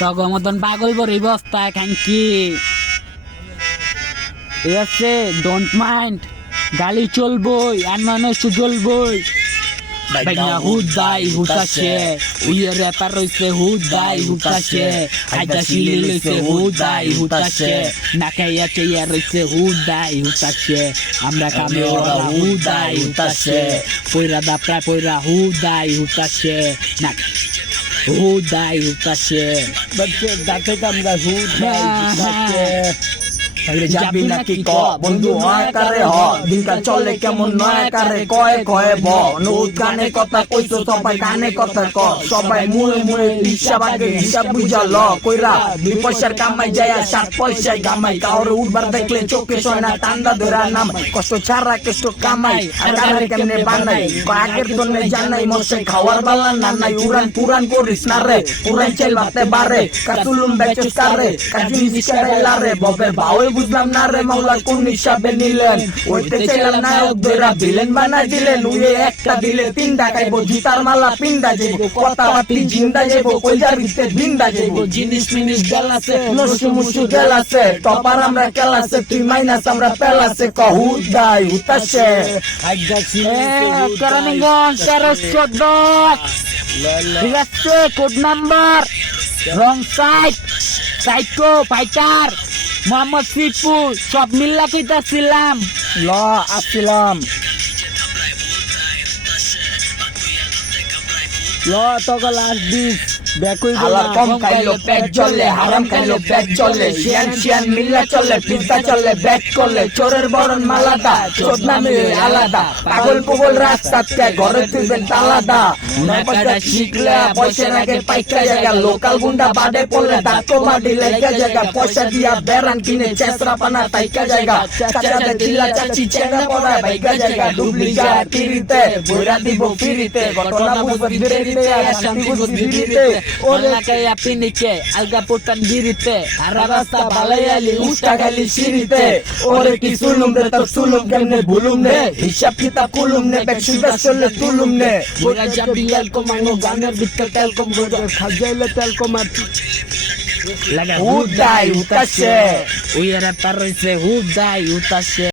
তখন মতন পাগল বড় বস্তায় খানকি ঠিক আছে, ডোন্ট মাইন্ড, গালি চলবই আর মানুষ জ্বলবই। Baina hudai hutashe, uye rapper roise hudai hutashe, haida shili roise hudai hutashe, nakaya cheya roise hudai hutashe, amra kame ora hudai hutashe, poira da pra poira hudai hutashe, nak hudai hutashe, bache date kamra hudai hutashe। যাবি নাকি ক বন্ধু হয় কারে হ দিনকাল চলে কেমন নয় কারে কয়ে কয়ে ব নৌদ গানে কথা কইছো সবাই গানে কথা ক সবাই মুয়ে মুয়ে হিসাব আগে হিসাব বুঝা ল কইরা 2 পয়সার কামাই যায় 7 পয়সায় কামাই কাউরে উঠবার দেখলে চোখে শোয় না টান্ডা ধরা নাম কষ্ট ছাড়া কষ্ট কামাই আর কারে কেমনে বানাই আগের জন্যে জানাই মশে খাওয়ার বালা না নাই উড়ান পুরান করিস না রে পুরান চেল বাতে বারে কাতুলুম বেচস কারে কাজিন সিকাইলা রে ববের ভাওয়ে বুঝলাম না রে মাওলা কোন হিসাবে নিলেন ওইতে চাইলাম নায়ক ধরা ভিলেন বানাই দিলেন উয়ে একটা দিলে 3 টাকাইবো জুতার মালা পিন্ডা যাইবো কথা বাতি জিন্দা যাইবো কইজার ভিতরে বিন্দা যাইবো জিনিস মিনিস গেলাছে নসু মুসু গেলাছে টপার আমরা কেলাছে তুই মাইনাস আমরা পেলাছে কহুদাই হুতাছে কেরানীগঞ্জ 1314 ঠিক আছে, code number wrong side psycho fighter Mohammad সিপুর সব মিল্লা কইতাছিলাম ল আসছিলাম ল তগল আসবিস দেখুই আলা কম খাইলো পেট চলে হারাম খাইলো পেট চলে শিয়ান শিয়ান মিল্লা চলে পিস্তা চলে ব্যাক করলে চোরের বরণ মালাদা চোদ নামে আলাদা পাগল পাগল রাস্তাতে ঘরে তুলবেন তালাদা নয়টা শিখলে পয়সার আগে পাইকা জায়গা লোকাল গুন্ডা বাদে পড়লে দাঁতো মাটি লেগে জায়গা পয়সা দিয়া বেরান কিনে চেসরা পানা তাইকা জায়গা চাচাতে চিল্লা চাচি চেনা পড়া বাইকা জায়গা ডুবলি যা তিরিতে বইরা দিব ফিরিতে ঘটনা বুঝবে বিরিতে আর শান্তি বুঝবে বিরিতে ওলা কায়া পিনিকে আলগা পুটান গিরিতে আর রাস্তা বালায়ালি উস্তা গালি সিরিতে ওরে কি সুলুম রে তো সুলুম কেমনে ভুলুম নে হিসাব কিতাব কুলুম নে বেশি বেশলে তুলুম নে বুড়া যাবি কমানো গানের ভিতর তেল কম খাজাইলে তেল কমার লাগা হুদাই হুতাছে উইরা পার রইছে হুদাই হুতাছে।